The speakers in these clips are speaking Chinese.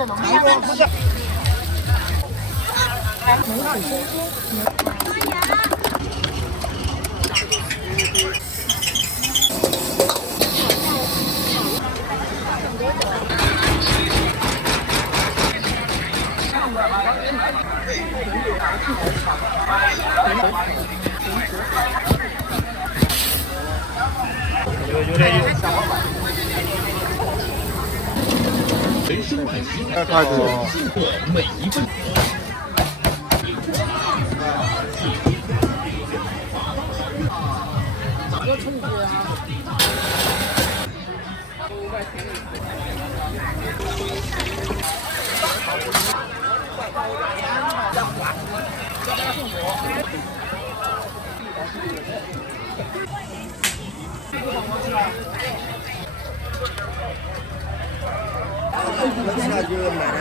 的龙虾干不是。有点意思。人生很习惯，经过每一份。那就买了。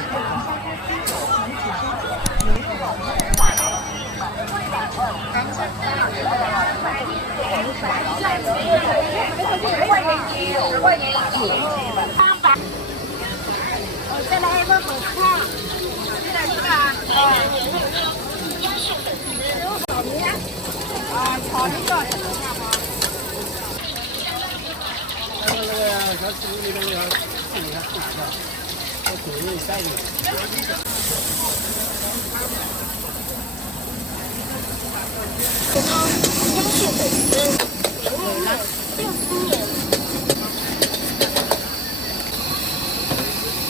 再来一个粉汤，这点是吧？炒米啊，炒米叫什么菜吗？那个小吃里面那个看一下是啥的，我左右带着。鸭血粉丝，牛肉面，肉丝面，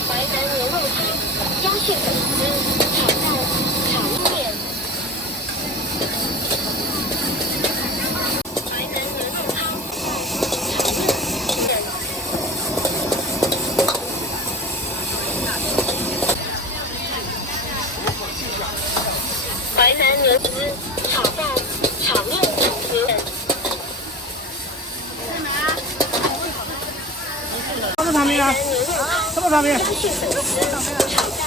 淮南牛肉汤，鸭血粉丝，炒蛋，炒意面。淮南牛肉汤，炒面，淮南牛丝，炒蛋，炒面，牛肉。什么产品啊？什么产品？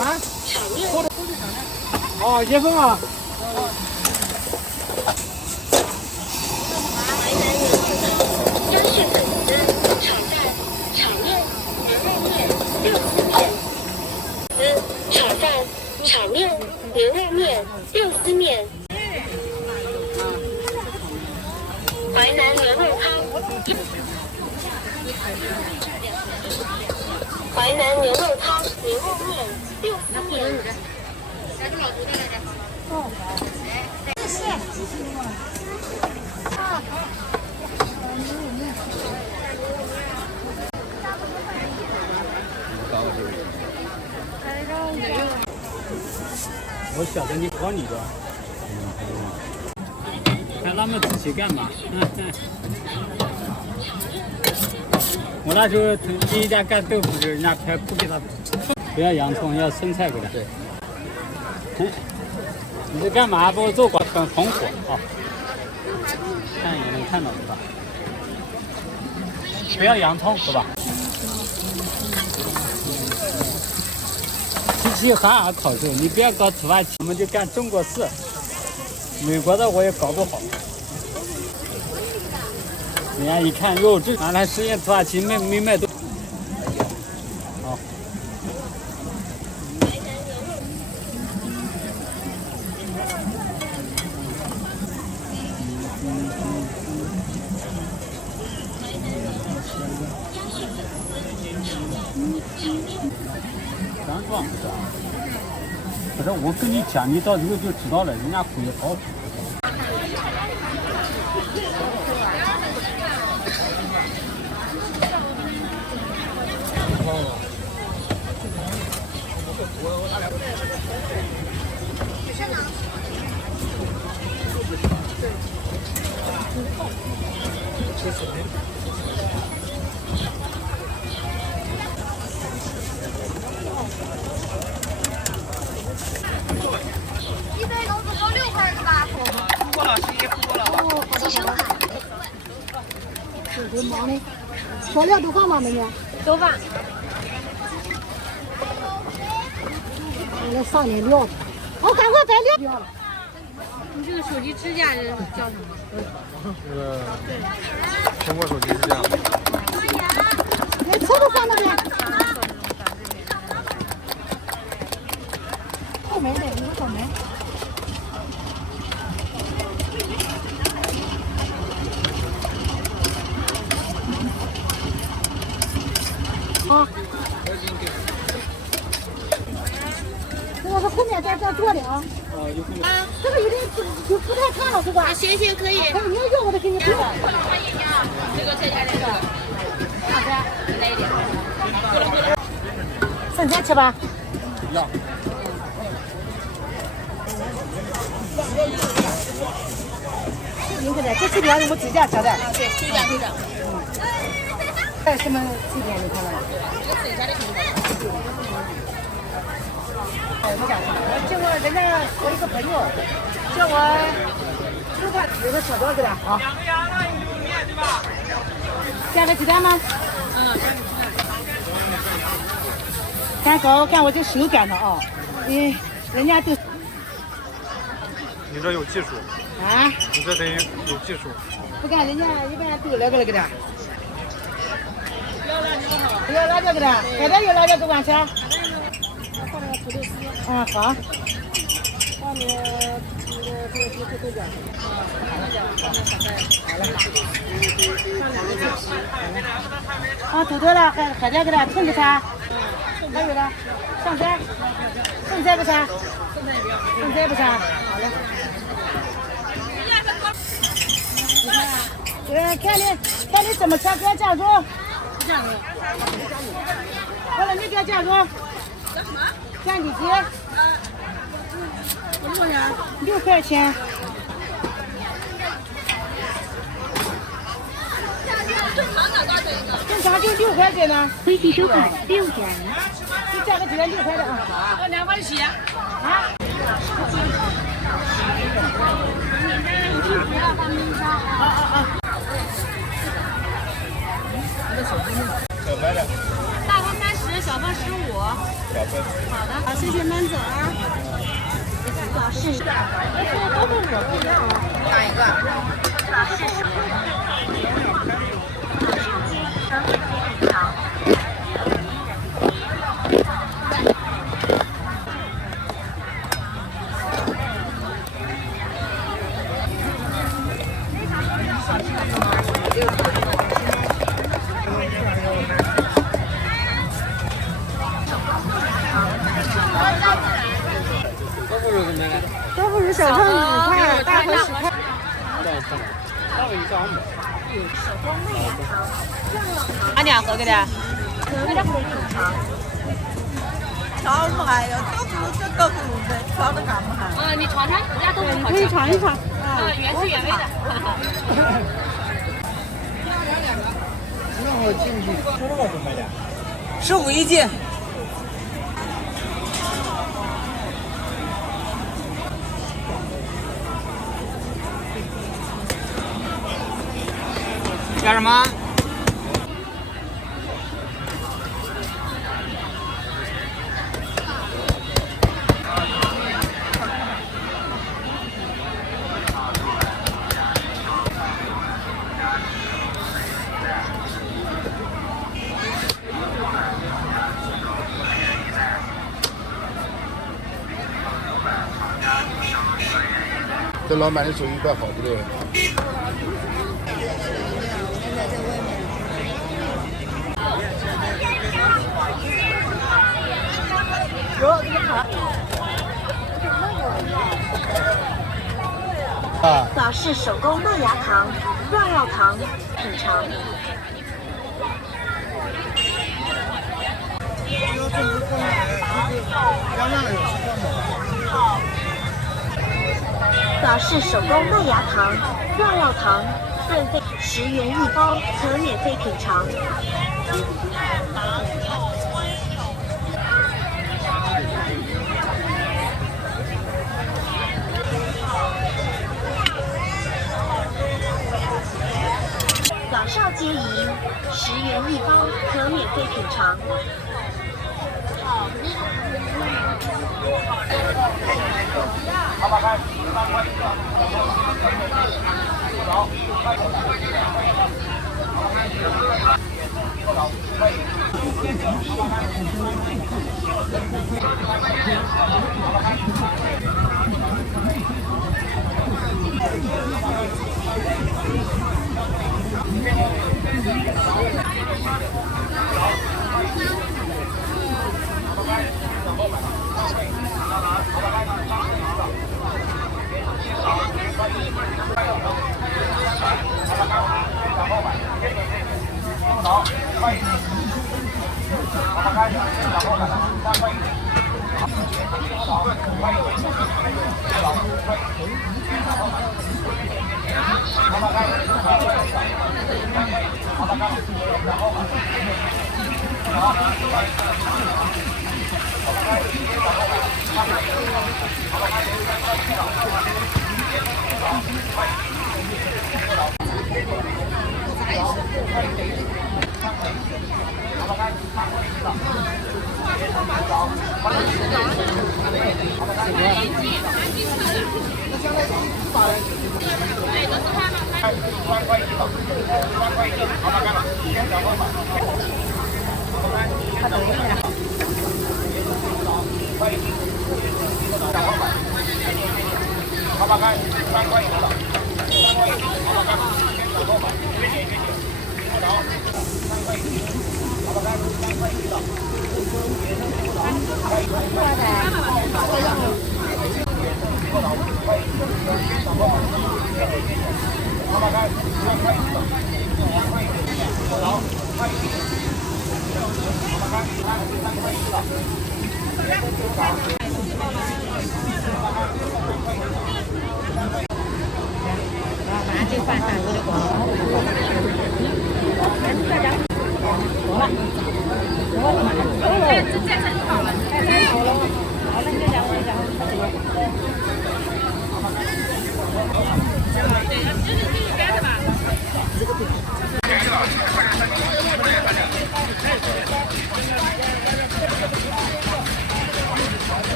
啊？哦，叶枫啊。鸭血粉丝、炒蛋、炒面、牛肉面、肉丝面。炒蛋、炒面、牛肉面、肉丝面。淮南牛肉汤。淮南牛肉汤、牛肉面、肉丝面。谢谢。我晓得你考你的，看他们仔细干嘛？我那时候第一家干豆腐的，人家还不给他，不要洋葱，要生菜给他。对。你在干嘛？帮我做广很红火啊！看也能看到是吧？不要洋葱是吧？齐齐哈尔烤肉，你不要搞土耳其，我们就干中国式。美国的我也搞不好。人家一看，哟，这拿来实验土耳其没卖多。好。刚撞是吧？不是，我跟你讲，你到时候就知道了，人家鬼好。一杯龙子糕6块是吧？付过了，洗衣服过了。哦，好的好的。这都忙的，佐料都放吗，美女？都放。我来上点料。哦，赶快摆料。你这个手机支架是叫什么？这个苹果手机是这样的。连车都放那边。啊。这个是后面在做的啊。这个有点就不太看了，是吧？行，可以。可以，你要我的给你做。这个菜价这个，上山来一点。剩下吃吧。要。应该的，这几天我自家吃的。对，自家。在什么几天你看了？自己家的品牌。结果人家我一个朋友叫我吃饭，有个小桌子的啊。加个鸡蛋吗？干糕干我这手干的啊，人家都。你这有技术啊？你这得有技术。不干，人家一般都来个给他。要辣椒给他，海带有辣椒给我吃。放那个土豆丝。嗯，好。放那个这个点。好了。啊，土豆了，海带给他，葱给他。还有呢，上菜。剩菜不吃？剩菜不吃。好嘞。看你怎么吃，给他加肉。好了，你给他加肉。酱里脊。多少钱？6块钱。正常就6块钱呢。微信收款6元。就加个鸡蛋6块的啊。要2块7。啊。小白的。大份30，小份15。小份。好的，好，谢谢慢走啊。是的，都跟我不一样啊。哪一个？豆腐乳小份5块，大份10块。哪两盒给的？炒什么还有豆腐就豆腐呗，炒的干嘛？你尝尝，人家都很好可以吃。尝一尝。原汁原味的。15一斤。加什么？这老板的手艺怪好，对不对？法式手工麦芽糖、绕绕糖，品尝。法式手工麦芽糖、绕绕糖，份费10元1包，可免费品尝。老少皆宜，10元1包，可免费品尝。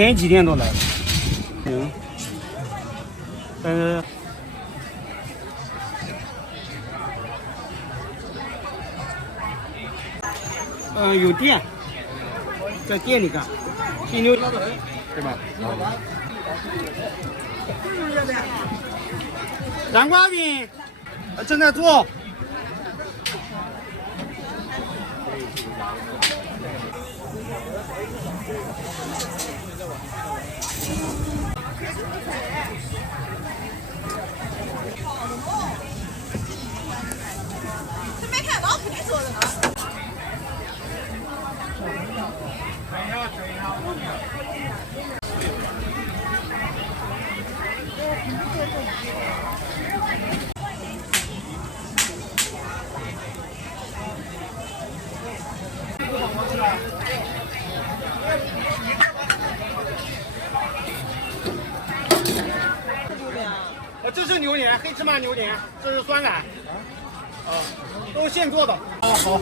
天几点多来？但是有店，在店里干，金牛对吧？南瓜饼正在做。没看到肯定坐着呢。这是榴莲，黑芝麻榴莲，这是酸奶，都现做的。哦，好。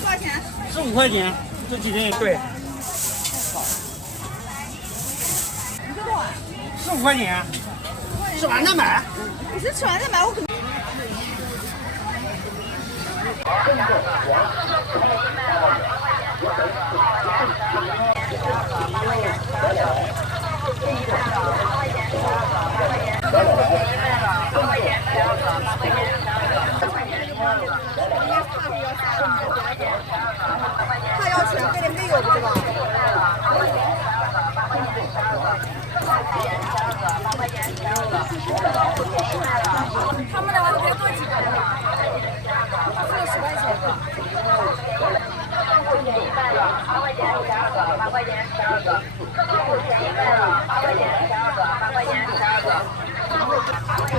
多少钱15块钱，这几天对。15块钱，吃完再买。不是吃完再买，我可能。他要全给你没有不知道。他们那玩意别多几个了，他付了10块钱。8块钱12个，8块钱12个，客户5钱1份了，8块钱12个，8块钱12个。8块钱12个。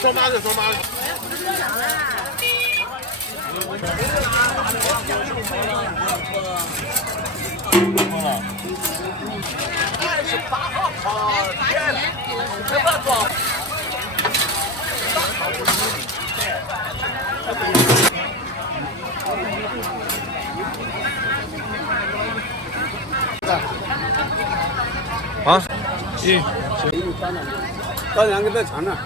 双八的，双八的。啊，行，到两个在尝尝。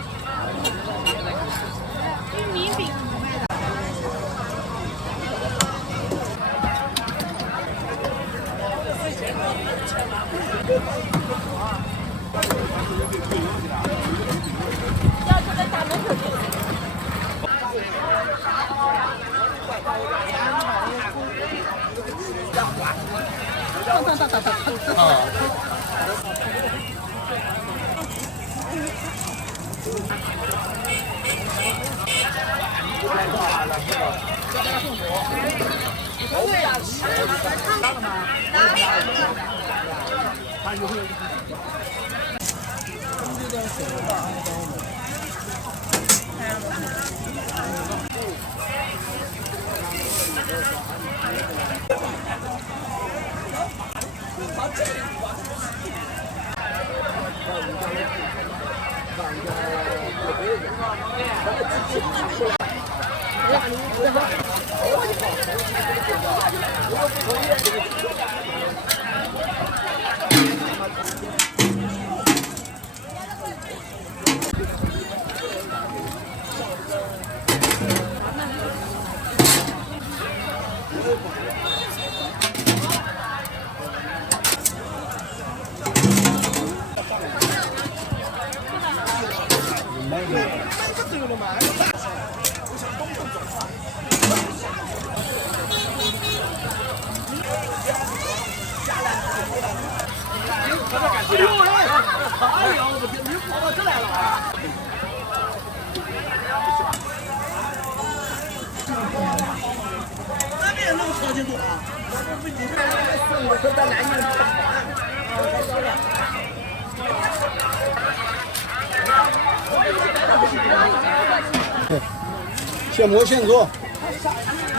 现磨现做，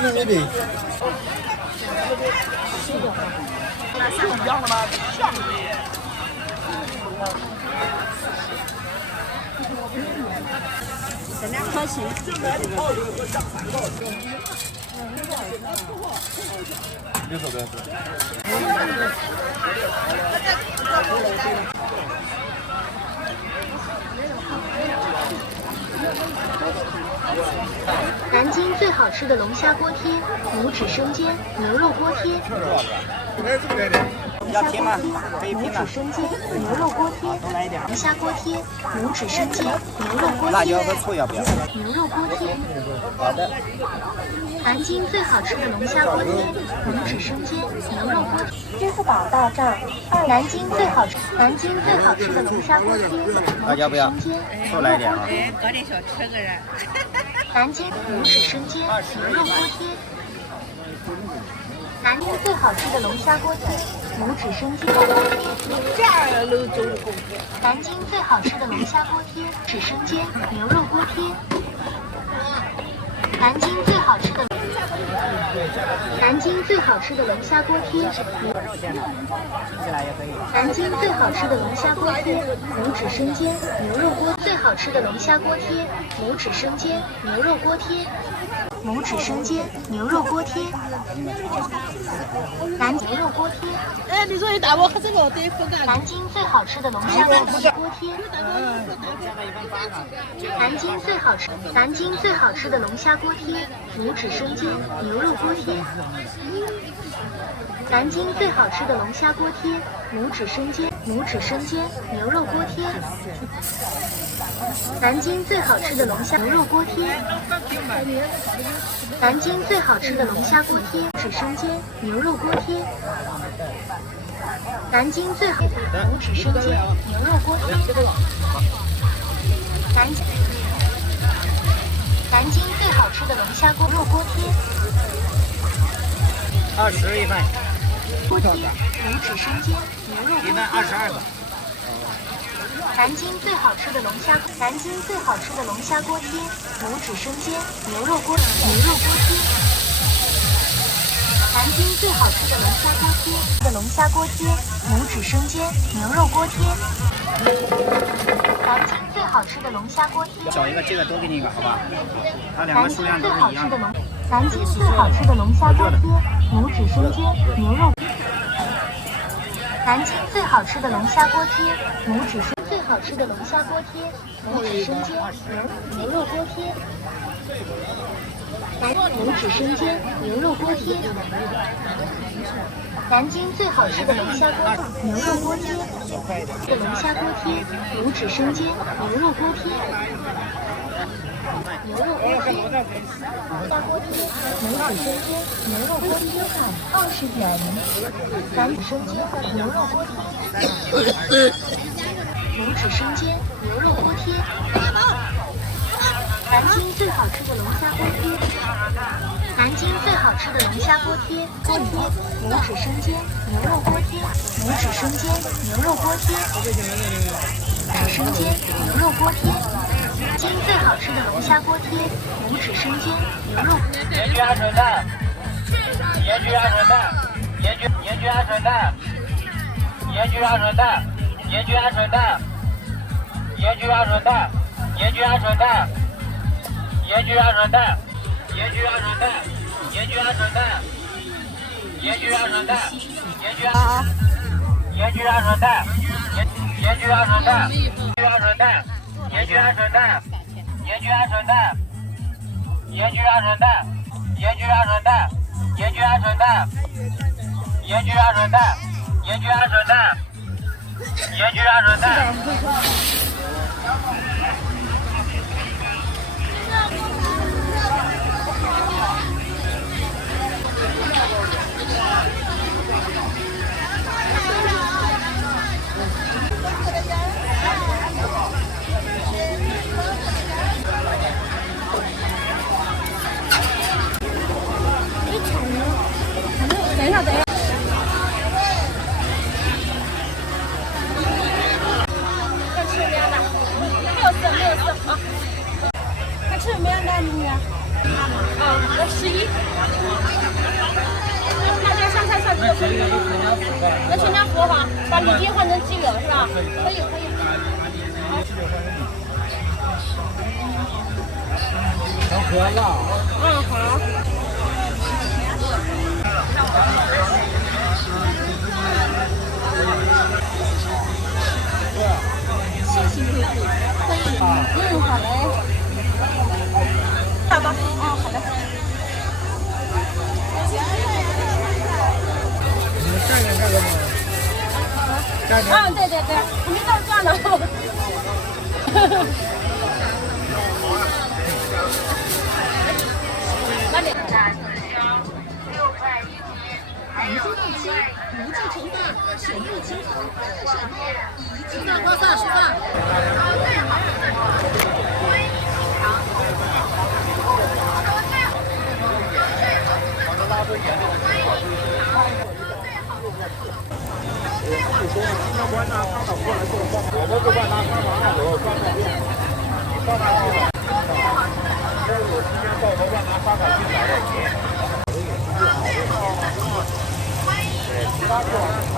玉米饼。别走，别走。南京最好吃的龙虾锅贴、拇指生煎、牛肉锅贴。要拼吗？可以拼吗？拇指生煎、牛肉锅贴。多来一点。龙虾锅贴、拇指生煎、牛肉锅贴。辣椒和醋要不要？牛肉锅贴。好的。南京最好吃的龙虾锅贴、拇指生煎、牛肉锅贴。支付宝到账。南京最好吃的龙虾锅贴、辣椒不要？醋来一点啊。搞点小吃个人。南京拇指生煎、牛肉锅贴。南京最好吃的龙虾锅贴、拇指生煎锅贴。南京最好吃的龙虾锅贴、指生煎、牛肉锅贴。南京最好吃的龙虾锅贴。南京最好吃的龙虾锅贴、拇指生煎、牛肉锅。最好吃的龙虾锅贴、拇指生煎、牛肉锅贴。拇指生煎、牛肉锅贴。南京牛肉锅贴。哎，你说你打我喝这个，对，不干。南京最好吃的龙虾锅贴。南京最好吃的龙虾锅贴、拇指生煎、牛肉锅贴。南京最好吃的龙虾锅贴、拇指生煎、牛肉锅贴。南京最好吃的龙虾牛肉锅贴。南京最好吃的龙虾锅贴、指生煎、牛肉锅贴。南京最好拇指生煎、牛肉锅贴。南京最好吃的龙虾锅肉锅贴。 20一份。锅贴、拇指生煎、牛肉锅贴。一份22个。 南京最好吃的龙虾锅贴、拇指生煎、牛肉锅贴。南京最好吃的龙虾锅贴、拇指生煎、牛肉锅贴。南京最好吃的龙虾锅贴。小一个，这个多给你一个，好吧？它两个数量都是一样的。南京最好吃的龙虾锅贴、拇指生煎、牛肉。南京最好吃的龙虾锅贴、拇指生。 最好吃的龙虾锅贴、拇指生煎、牛肉锅贴。拇指生煎、牛肉锅贴。南京最好吃的龙虾锅牛肉锅贴。的龙虾锅贴、拇指生煎、牛肉锅贴。牛肉锅贴。龙虾锅贴、拇指生煎、牛肉锅贴20元。南生煎、牛肉锅贴。 拇指生煎、牛肉锅贴。南京最好吃的龙虾锅贴。南京最好吃的龙虾锅贴。锅贴。拇指生煎、牛肉锅贴。拇指生煎、牛肉锅贴。生煎、牛肉锅贴。南京最好吃的龙虾锅贴。拇指生煎、牛肉。盐焗鹌鹑蛋，盐焗鹌鹑蛋，盐焗鹌鹑蛋，盐焗鹌鹑蛋。 盐焗鹌鹑蛋，盐焗鹌鹑蛋，盐焗鹌鹑蛋，盐焗鹌鹑蛋，盐焗鹌鹑蛋，盐焗鹌鹑蛋，盐焗鹌鹑蛋，盐焗鹌盐焗鹌鹑蛋，盐焗鹌鹑蛋，鹌鹑蛋，盐焗鹌鹑蛋，盐焗鹌鹑蛋，盐焗鹌鹑蛋，盐焗鹌鹑蛋，盐焗鹌鹑蛋，盐焗鹌鹑蛋，盐焗鹌鹑蛋，盐焗鹌鹑蛋。等一下，等一下。要吃什么样的？64啊。还吃什么样的女儿？要11。那这上菜菜多少？那全家福哈，把礼金换成鸡柳是吧？可以。能喝了。好。好嘞。好吧，好的。你们站着干什么？站着。对，我们到这了。那里。无记成分，选入清空，省电，一记大瓜散10饭。要不然拿汤倒过来做放，我们不管拿汤拿有放到边，你放上去了。要有时间到头让拿汤倒进来了。其他就往上看。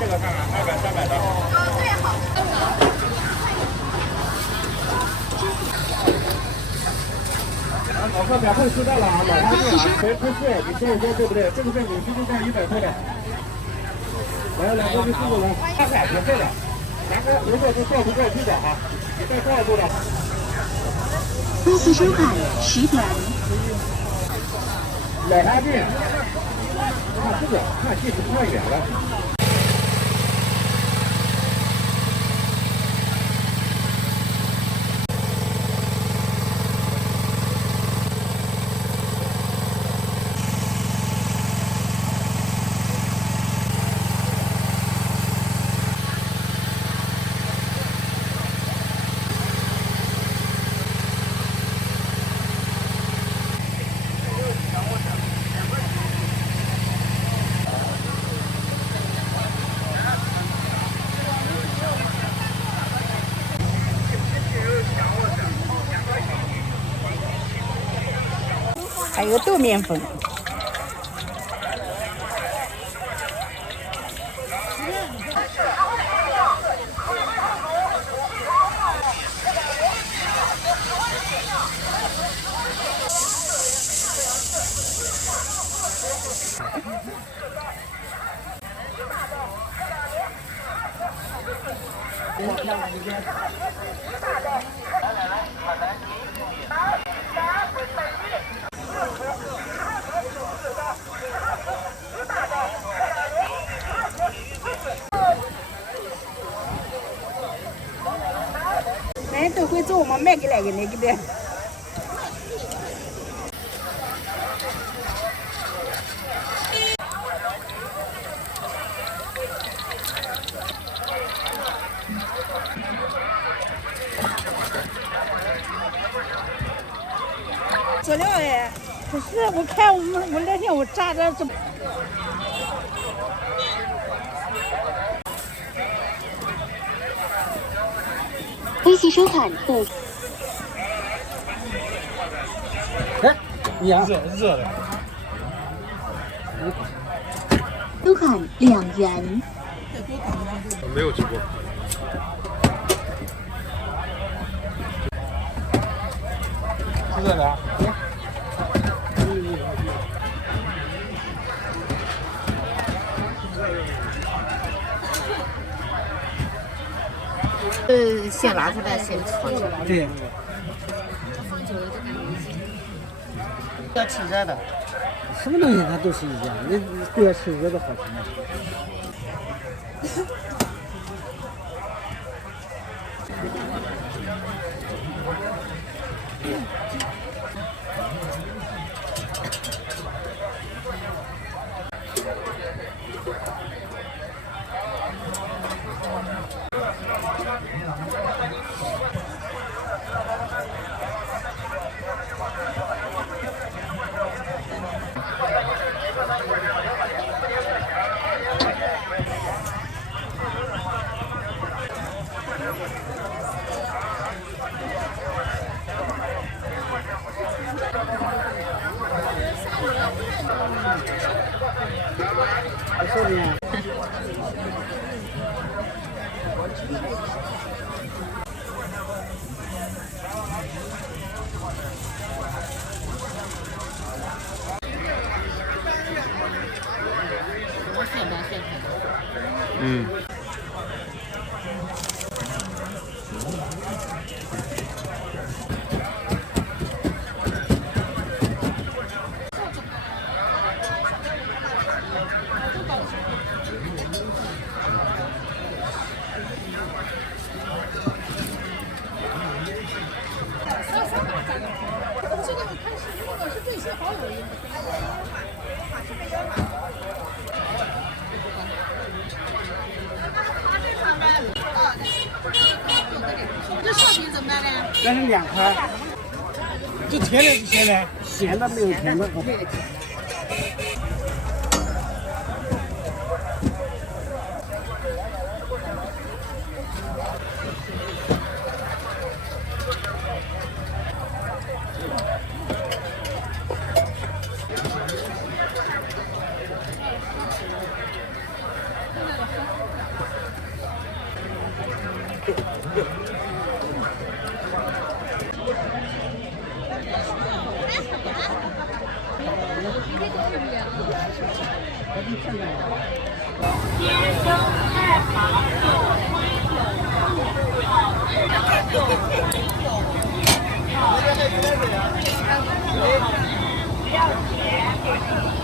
这个看看，200、300的。老客表后吃到了啊，老花镜啊，谁不是？你说一说对不对？这个是50就占100块的。来，2个15人，大海别费了。2个留着是照不过去的啊，你再照住了。公司收看10点。老花镜，看这个，看近不看远了。还有豆面粉。人都会做，我们卖给哪个那个的？佐料哎，不是，我看我那天我炸的这。微信收看的。哎，你啊，热的。多款2元。没有直播。是这的。先拿出来，先炒。对。要吃热的。什么东西它都是一样，你不要吃热的好吃吗？嗯。这烧饼怎么办呢？那是2块，这甜的是咸的，咸的没有甜的。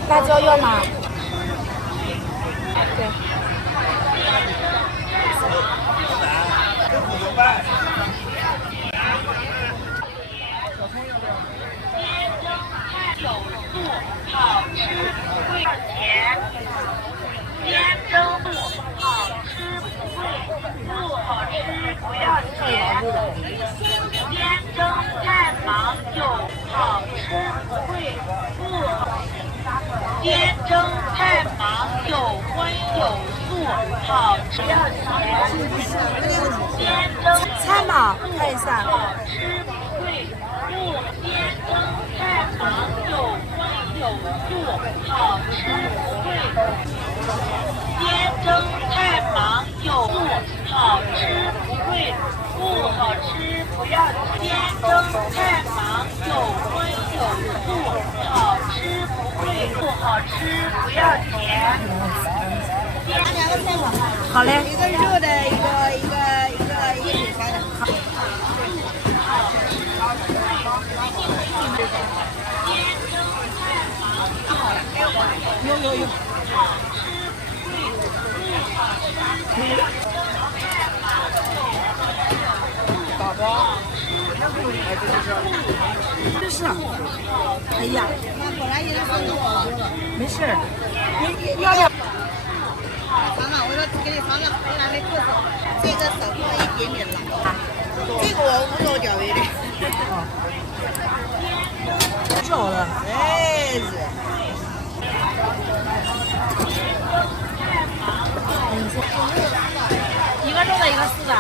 辣椒要吗？对。好吃不贵钱，鲜蒸不好吃不贵，不好吃不要钱。鲜蒸太忙就好吃不贵，不好。鲜蒸太忙有荤有素，好吃不要钱。鲜蒸餐嘛，看一下。好吃不贵，不鲜蒸太忙有荤有素，好吃不贵。鲜蒸太忙有素，好吃不贵，不好吃不要钱。鲜蒸太忙有荤有素，好吃不贵，不好吃不要钱。2个菜吧。好嘞。一个肉的，一个一品菜的。有。宝宝，这是，哎呀，那本来也是没事，你要点。尝尝，我说给你尝尝河南的特色，这个少放一点点辣，这个我无肉调味的。肉的，哎是。一个肉的，一个素的。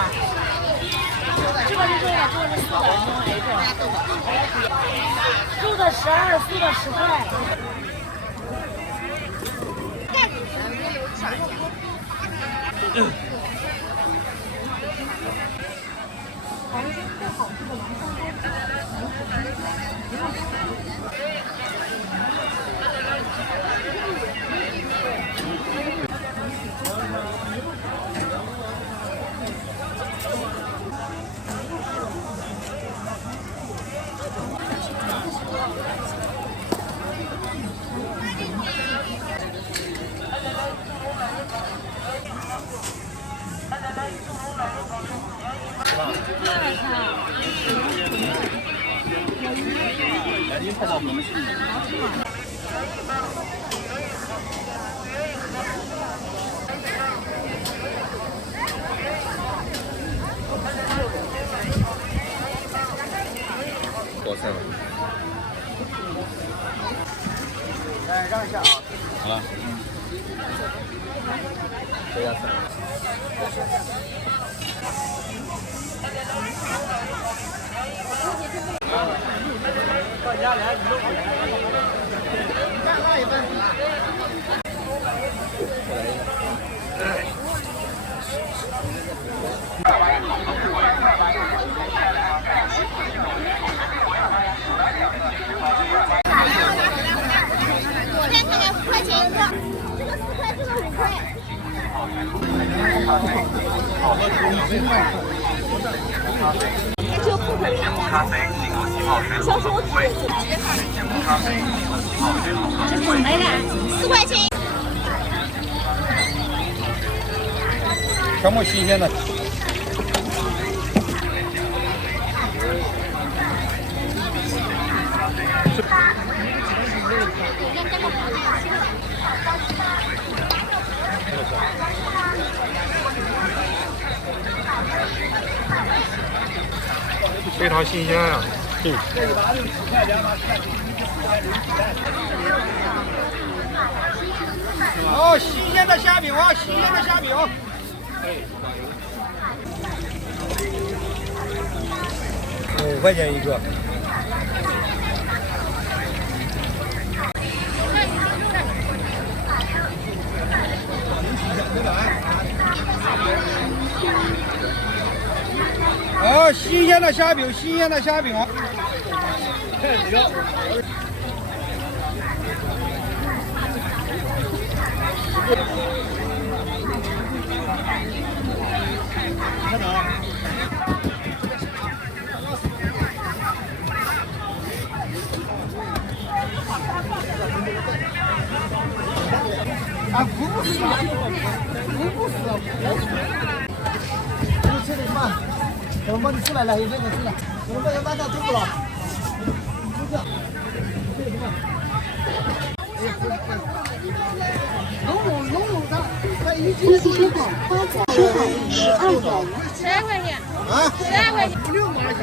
这个是肉的，这个是素的，你买一个。肉的12，素的10块。过菜了。来让一下啊。好了。这样子。到家来，你都我再看看5块钱一个，这个4块，这个5块。就不可以小手指，没了，4块钱。全部新鲜的。非常新鲜呀！哦，新鲜的虾饼啊，新鲜的虾饼。5块钱一个。哦，新鲜的虾饼，新鲜的虾饼。看着啊。啊，不是，你吃的什么？我帮你吃来，有这个吃的，我们要把它都不了。一级收款花甲收款12元，12块钱啊，12块钱，6毛钱，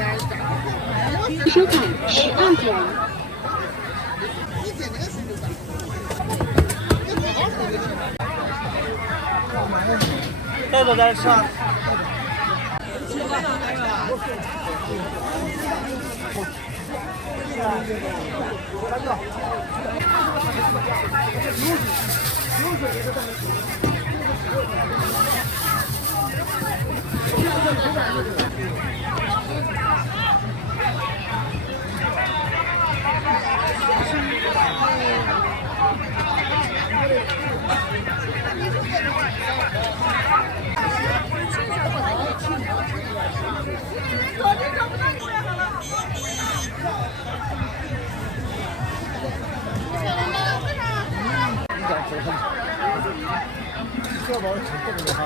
收款12元。带走再吃啊。这包挺重的哈。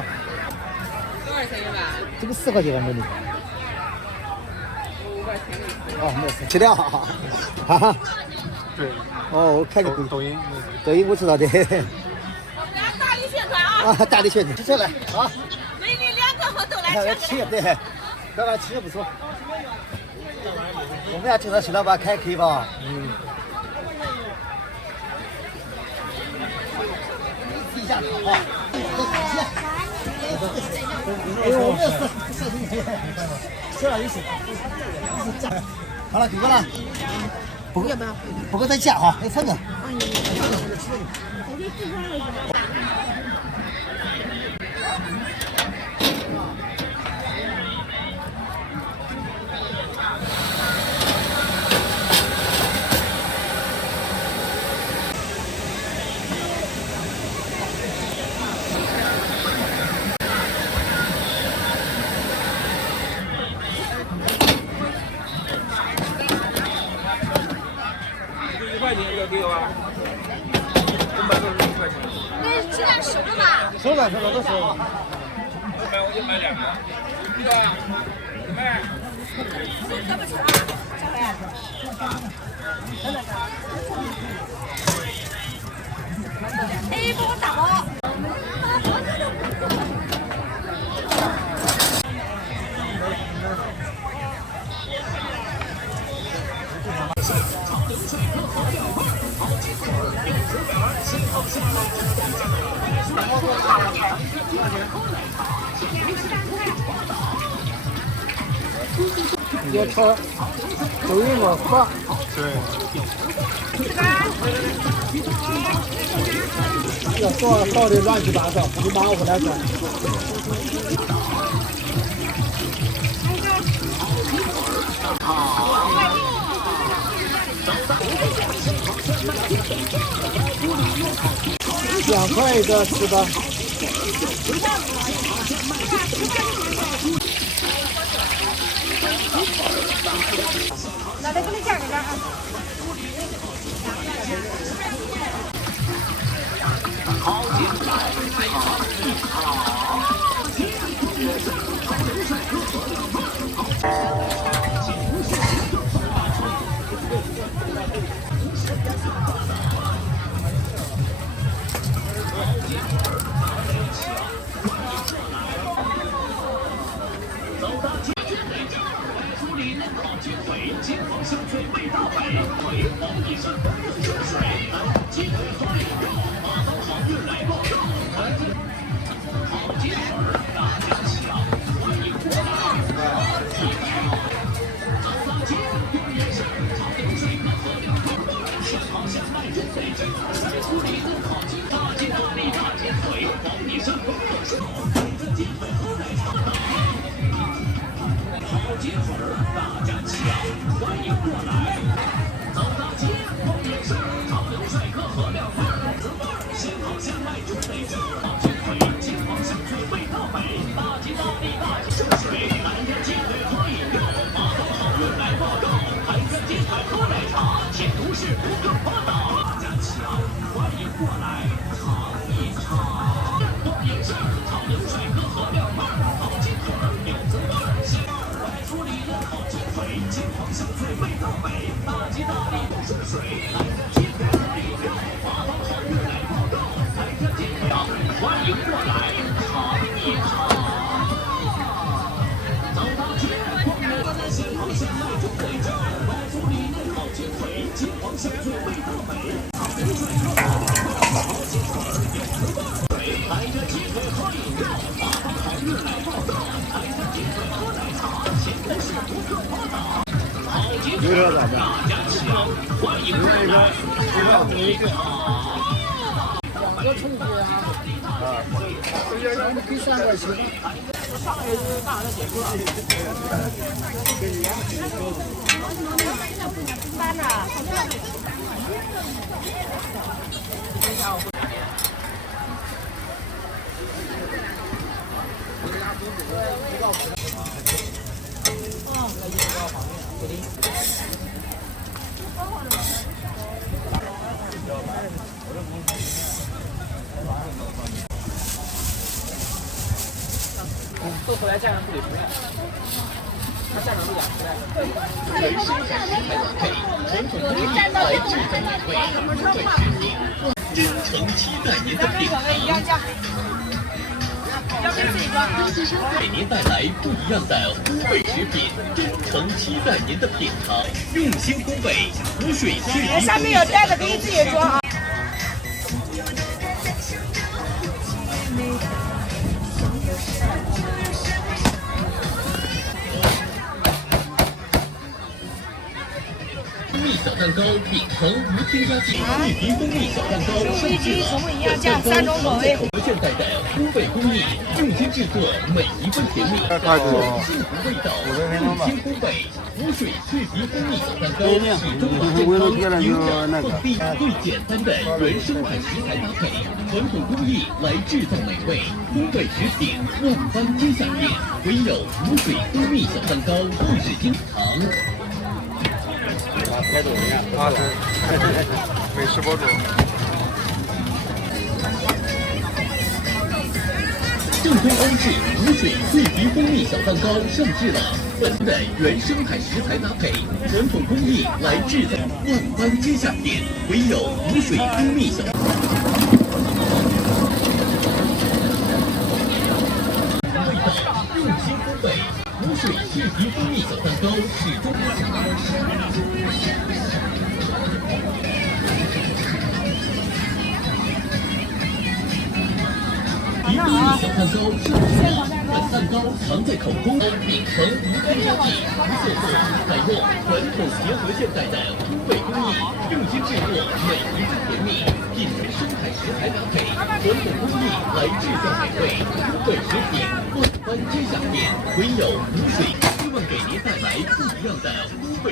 多少钱一碗？这个4块钱没你。5块钱。哦，没事，吃掉哈哈。对。哦，我看个抖音，我知道的。我们家大力宣传啊！啊，大力宣传，吃来啊！美女2个我都来吃。对，这碗吃的不错。我们家经常徐老板开可以吧？嗯。地下炒啊！哎呦，我没有吃了一起，好了，给过了。不过不过再加哈，那分的。1块钱要给我啊？500多是1块钱。那鸡蛋熟了吧？熟了都熟了。我就买2个，这个卖。这不吃啊？小黑。哎，帮我打包。要炒抖音老火。对。要烧的乱七八糟，你马上来说。2块一个是吧？那得给你加个点啊。有点咋的？2个充值啊！给3块钱。搬呢？做出来价格不得出来，它价格不讲出来。真诚期待您的品尝，为您带来不一样的湖北食品。真诚期待您的品尝，用心烘焙，湖水质地。下面要带的给你自己装啊。秘小蛋糕，饼成无添加剂，绿皮蜂蜜小蛋糕上市了。3种口味。现代的烘焙工艺，用心制作，每一份甜蜜，幸福味道，用心烘焙。无水脆皮蜂蜜小蛋糕，始终把健康、营养放第一。最简单的原生态食材搭配，传统工艺来制造美味，烘焙食品万般皆想念，唯有无水蜂蜜小蛋糕不止经常。开抖音啊！美食博主。正宗欧式无水脆皮蜂蜜小蛋糕上市了，本地的原生态食材搭配，传统工艺来制造，万般皆想念，唯有无水蜂蜜小。味道用心烘焙，无水脆皮蜂蜜小蛋糕始终。皮蜂蜜小蛋糕上市了，本蛋糕藏在口中，饼成无添加剂、无色素，采用传统结合现代的烘焙工艺，用心制作每一份甜蜜，尽原生态食材搭配，传统工艺来制造美味，烘焙食品万般皆想念，唯有无水，希望给您带来不一样的烘焙。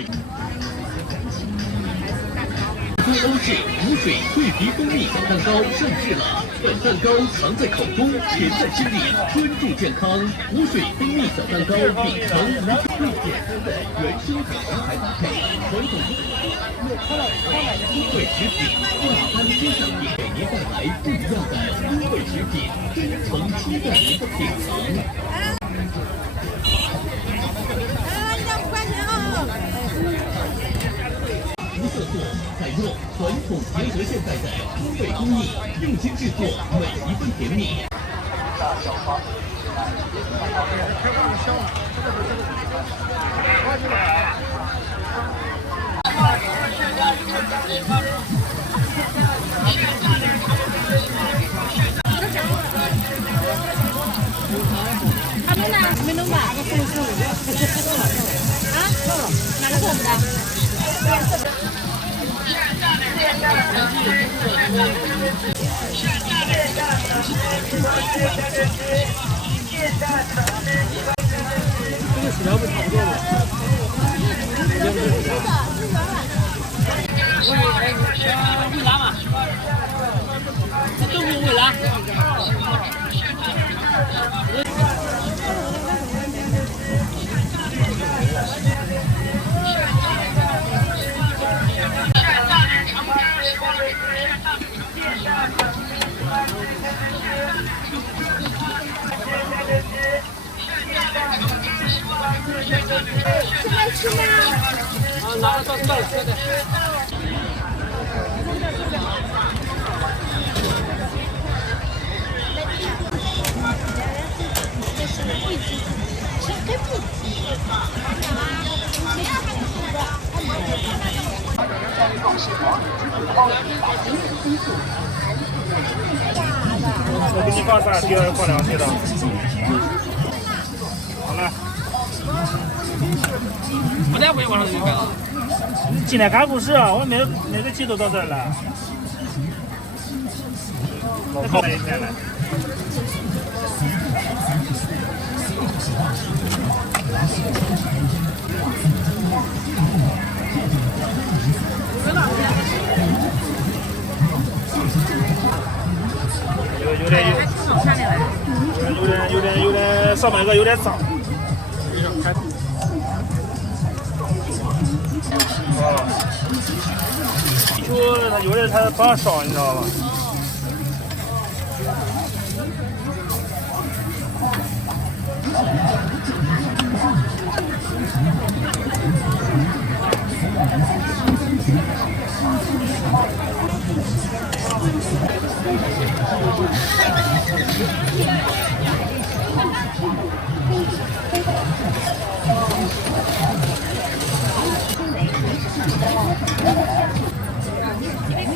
欧式无水脆皮蜂蜜小蛋糕上市了，本蛋糕藏在口中，甜在心里，专注健康。无水蜂蜜小蛋糕饼成无最简单的原生态食材搭配，传统烘焙食品万般皆想念，给您带来不一样的烘焙食品，真诚期待您的品尝。无色素，采用传统结合现代的烘焙工艺，用心制作每一份甜蜜。他们呢？没弄吧？个分数啊？哪个红的？这个薯条不差不多吗？为啥嘛？这都是为啥？现在吃吗？啊，拿了到吃的。我给你放3，第二放2切的。好了。不带不往上去干了。今天赶不是啊，我每个季都到这儿了。再放1天了。有点上面有点脏。就有的它不让烧，你知道吧？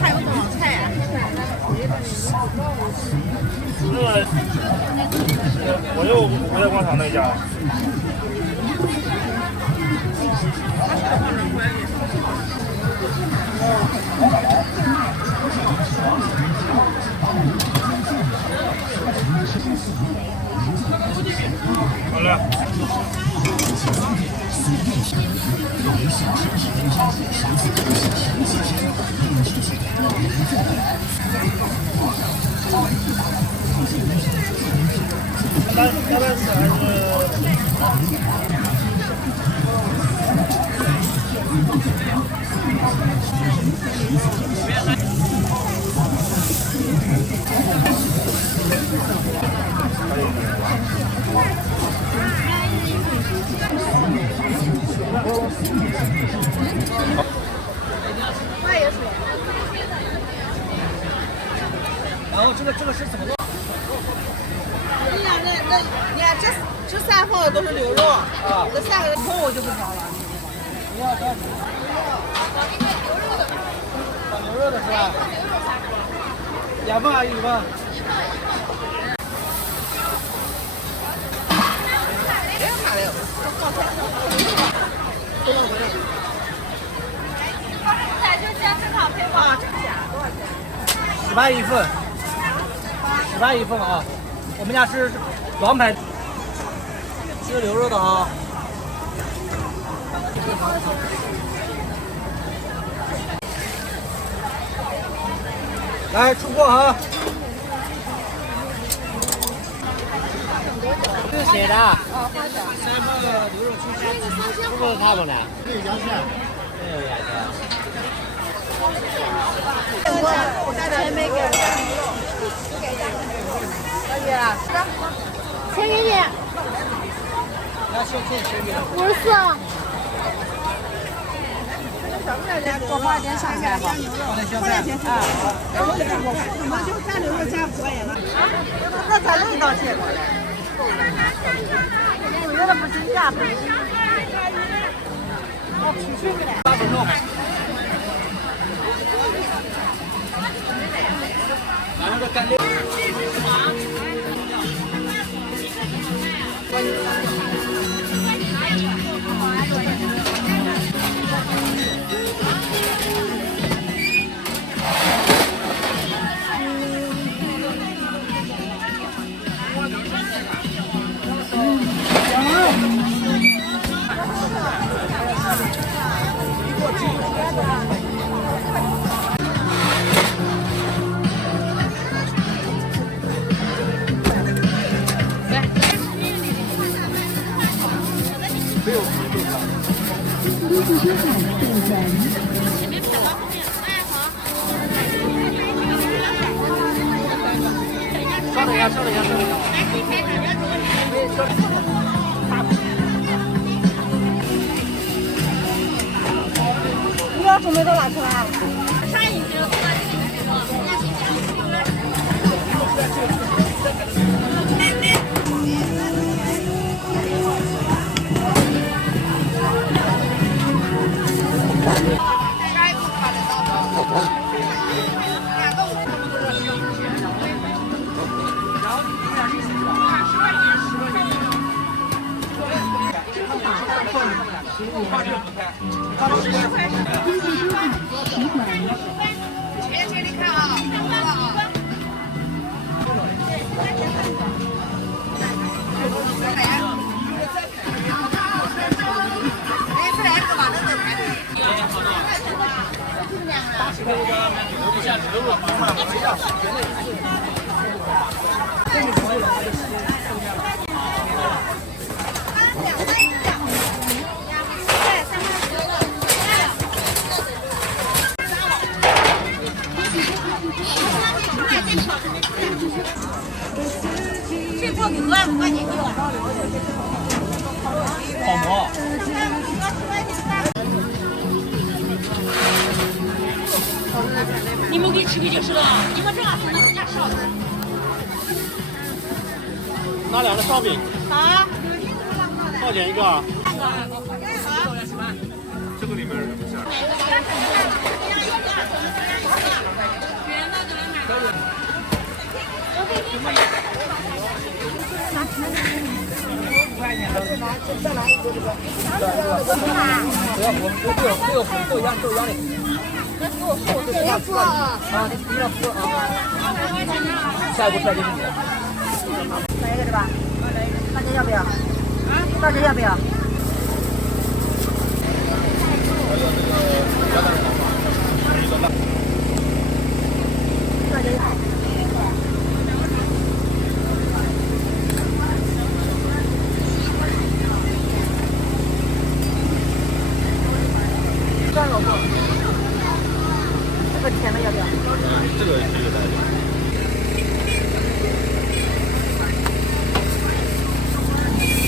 还有多少菜啊？我就五月广场那家。好了。然后这个是怎么做？你看你看这3份都是牛肉，这3个头我就不挑了。放牛肉的是吧？2份还是1份？18一份，18一份啊！我们家是王牌，吃牛肉的啊。来出锅啊！这是写的啊。3份牛肉清鲜，是不是他们的？没有牙签，没有牙签。我钱没给。小姐，钱给你。那现在钱给了。 54。多花点香菜吧，花点钱啊。然后我们就加牛肉加可以了。那咱这一道切过来。我觉得不是价不是。哦，去去的。8分钟。拿那个干料。 稍等一下，稍等一下，稍等一下。你要准备都拿出来。上一只。这锅给多少块钱一碗？泡馍。你们给吃不就是了？你们这样是能人家烧的。拿2个烧饼。好。多少钱一个？这个里面是什么馅？再拿一个这个。不要，都一样的。那给我付，这个付啊！啊，你要付啊！下一步再给你。来一个对吧？大家要不要？大家要不要？大家要。这个不？这个甜的要不要？这个带着。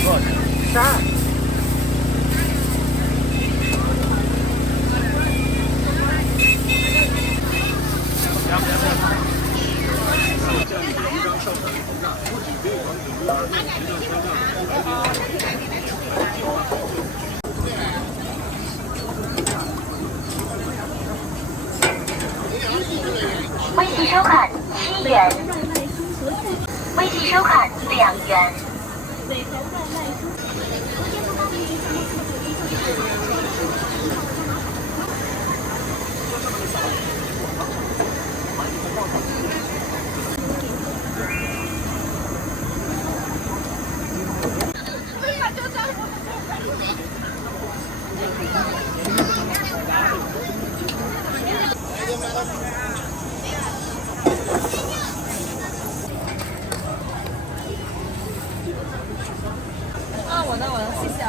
多少钱？12。微信收款7元，微信收款2元。我的，谢谢啊。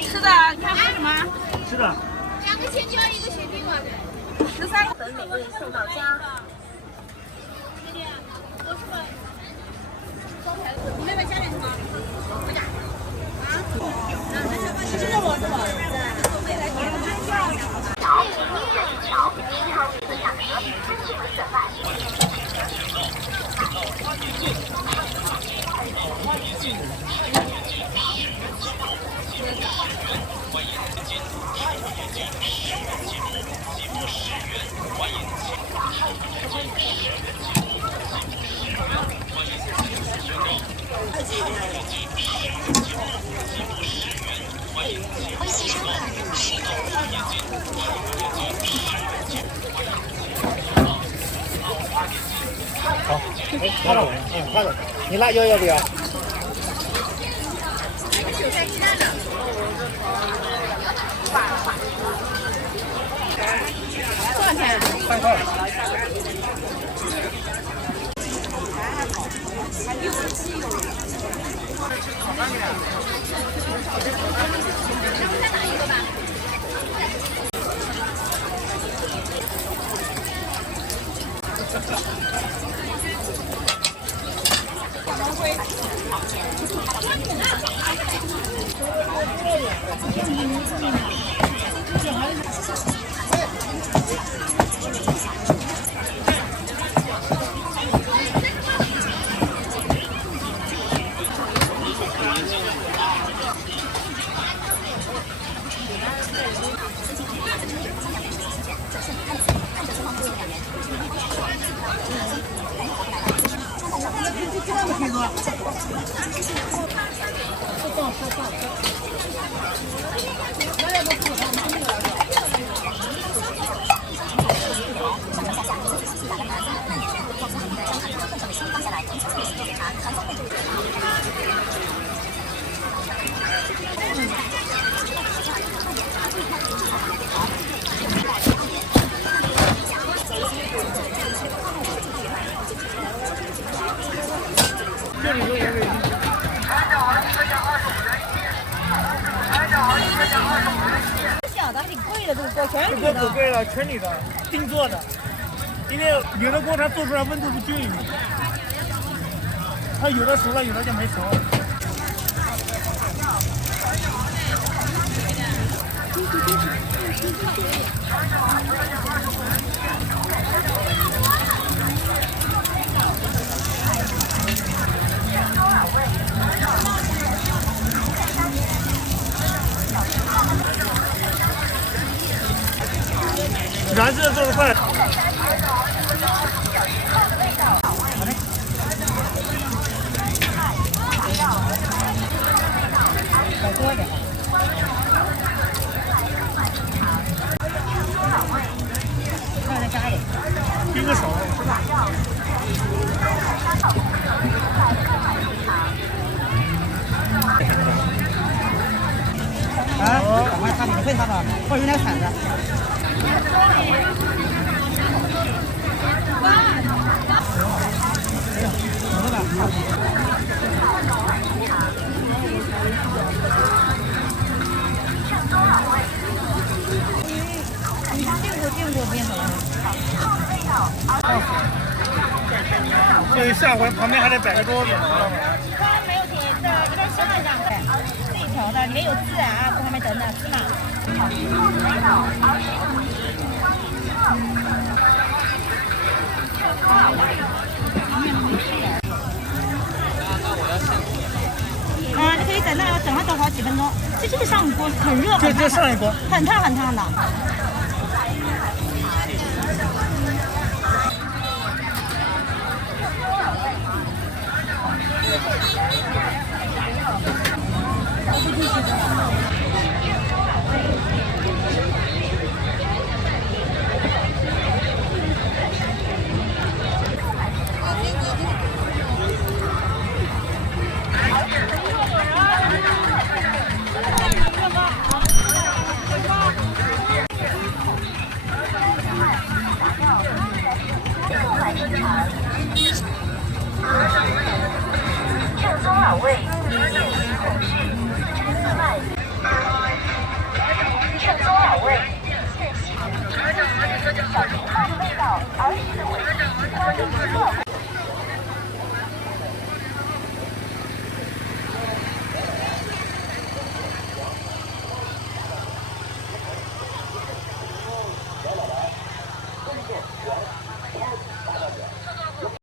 吃的，你看吃什么？是的。2个千椒，1个雪冰嘛，对。13本美味送到家。你那边加点什么？不加。吃这个是吧？桥1人一桥，1号1个小时，分区不选外。微信收款10元。好，花了，花了。你辣椒要不要？多少钱3块。小的还挺贵的，这个锅全是这个不贵了，全铝的，定做的。因为有的锅它做出来温度不均匀，它有的熟了，有的就没熟。燃制做的快。或者有点铲子。订过面头。所以下回旁边还得摆个桌子，知道吗？没有停，有点像这样的，自己调的，里面有孜然啊，各方面等等，芝麻。你可以在那等它多好几分钟。这上一锅很热，这上一锅很烫很烫的。